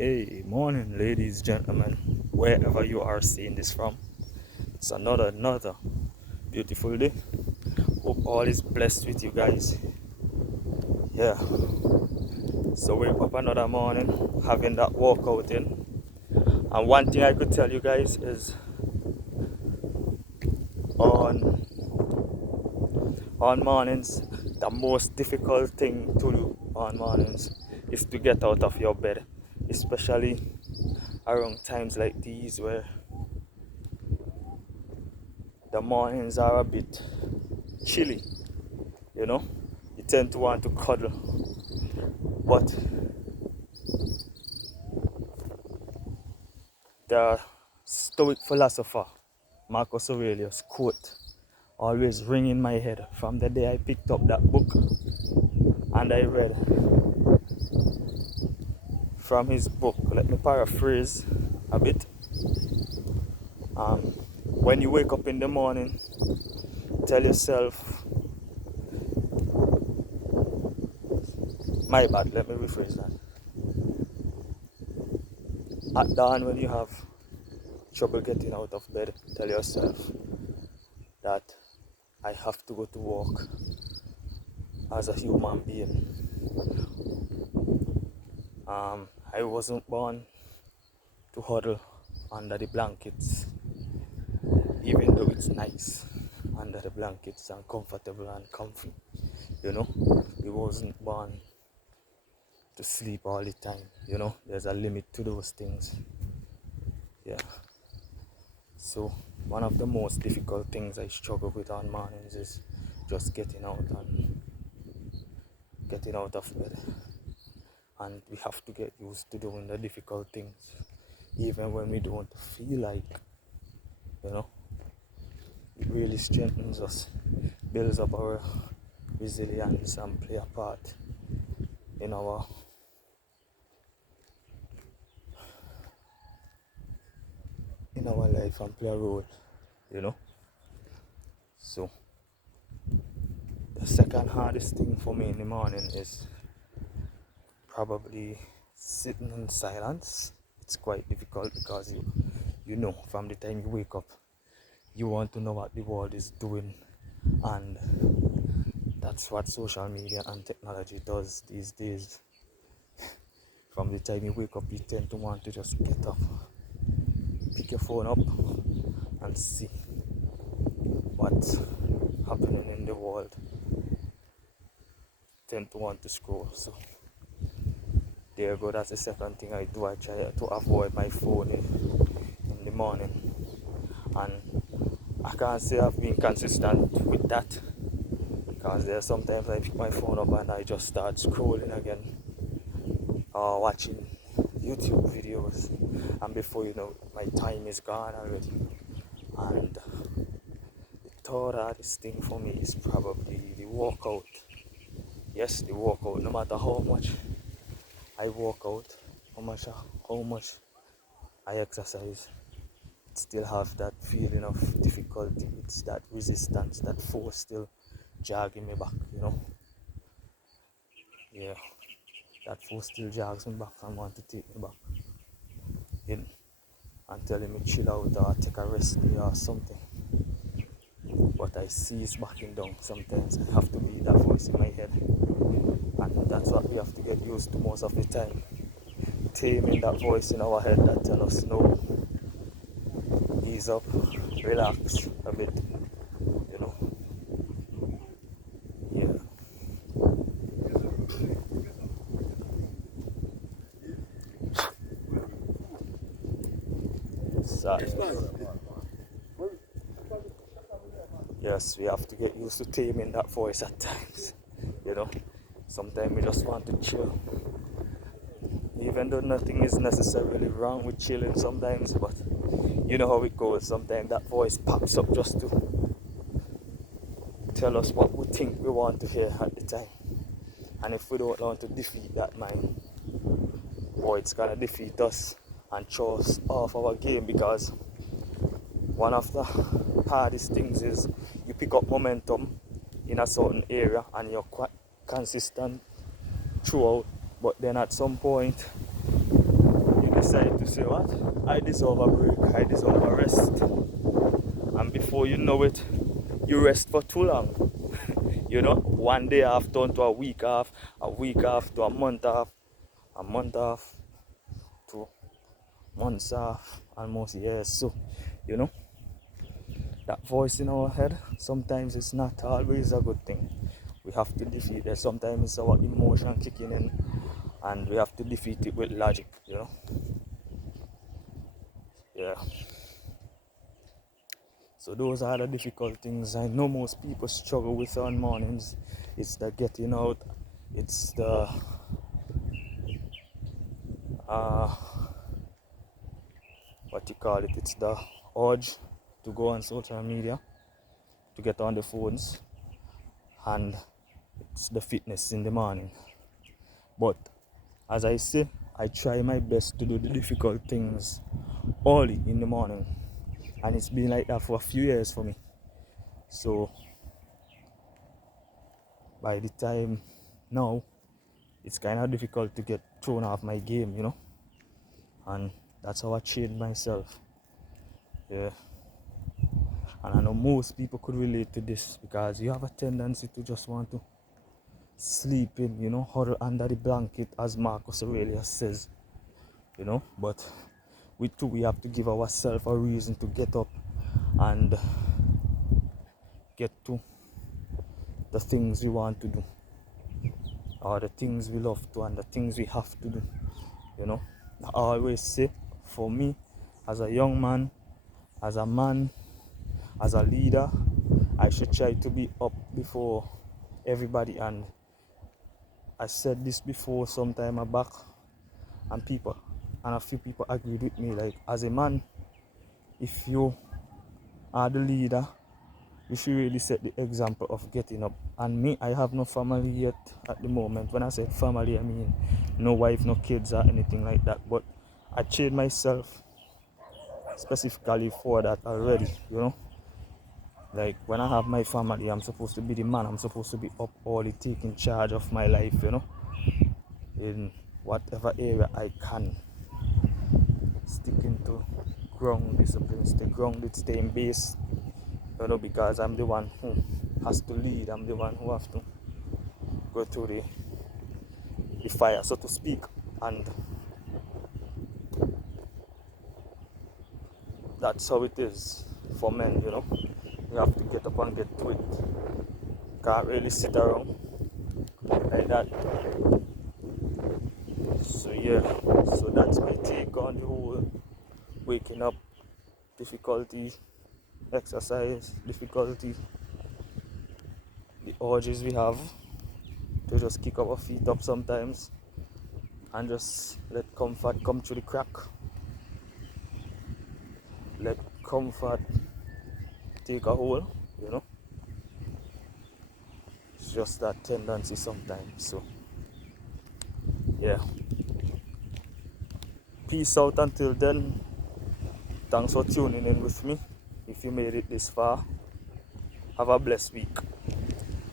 Hey, morning, ladies, gentlemen, wherever you are seeing this from. It's another beautiful day. Hope all is blessed with you guys. Yeah, so we're up another morning, having that walkout in. And one thing I could tell you guys is on mornings, the most difficult thing to do on mornings is to get out of your bed, especially around times like these where the mornings are a bit chilly, you know. You tend to want to cuddle, but the Stoic philosopher Marcus Aurelius quote always ring in my head from the day I picked up that book and I read from his book. Let me paraphrase a bit. When you wake up in the morning, tell yourself, my bad, let me rephrase that. At dawn, when you have trouble getting out of bed, tell yourself that I have to go to work as a human being. I wasn't born to huddle under the blankets, even though it's nice under the blankets and comfortable and comfy. You know, we wasn't born to sleep all the time. You know, there's a limit to those things. Yeah. So one of the most difficult things I struggle with on mornings is just getting out of bed. And we have to get used to doing the difficult things, even when we don't feel like, you know. It really strengthens us, builds up our resilience and play a part in our life and play a role, you know. So the second hardest thing for me in the morning is probably sitting in silence. It's quite difficult because you know from the time you wake up you want to know what the world is doing, and that's what social media and technology does these days. From the time you wake up you tend to want to just get up, pick your phone up and see what's happening in the world. Tend to want to scroll. So there you go, that's the second thing I do. I try to avoid my phone in the morning, and I can't say I've been consistent with that, because there sometimes I pick my phone up and I just start scrolling again or watching YouTube videos, and before you know my time is gone already. And the third hardest thing for me is probably the workout. Yes, the workout. No matter how much I work out, how much I exercise, it still have that feeling of difficulty. It's that resistance, that force still jogging me back, you know. Yeah, that force still jogs me back and want to take me back in and telling me chill out or take a rest day or something. But I see it's backing down. Sometimes I have to be that voice in my head, and that's what we have to get used to most of the time. Taming that voice in our head that tells us no, ease up, relax a bit, you know. Yeah. Sad. Yes, we have to get used to taming that voice at times, you know. Sometimes we just want to chill, even though nothing is necessarily wrong with chilling sometimes, but you know how it goes. Sometimes that voice pops up just to tell us what we think we want to hear at the time. And if we don't want to defeat that mind, boy, it's gonna defeat us and throw us off our game, because one of the hardest things is you pick up momentum in a certain area and you're quite consistent throughout, but then at some point decide to say, what? I deserve a break, I deserve a rest. And before you know it, you rest for too long. You know, one day off turned to a week off to a month off to months off, almost years. So, you know, that voice in our head, sometimes it's not always a good thing. We have to defeat it. Sometimes it's our emotion kicking in, and we have to defeat it with logic, you know. Yeah. So those are the difficult things I know most people struggle with on mornings. It's the getting out, it's the uh, what you call it, it's the urge to go on social media, to get on the phones, and it's the fitness in the morning. But as I say, I try my best to do the difficult things early in the morning, and it's been like that for a few years for me. So by the time now, it's kind of difficult to get thrown off my game, you know, and that's how I trained myself. Yeah. And I know most people could relate to this, because you have a tendency to just want to sleep in, you know, huddle under the blanket, as Marcus Aurelius says, you know. But we have to give ourselves a reason to get up and get to the things we want to do, or the things we love to, and the things we have to do, you know. I always say, for me, as a young man, as a man, as a leader, I should try to be up before everybody. And I said this before some time back, and a few people agreed with me. Like, as a man, if you are the leader, you should really set the example of getting up. And me, I have no family yet at the moment. When I say family, I mean no wife, no kids, or anything like that. But I trained myself specifically for that already, you know. Like, when I have my family, I'm supposed to be the man. I'm supposed to be up early, taking charge of my life, you know, in whatever area I can. Sticking to ground discipline, stay grounded, stay in base, you know, because I'm the one who has to lead. I'm the one who has to go through the fire, so to speak. And that's how it is for men, you know. You have to get up and get to it. Can't really sit around like that. So yeah, so that's my take on the whole waking up difficulty, exercise difficulty, the urges we have to just kick our feet up sometimes and just let comfort come through the crack. Let comfort take a hold, you know. It's just that tendency sometimes. So yeah, peace out until then. Thanks for tuning in with me. If you made it this far, have a blessed week.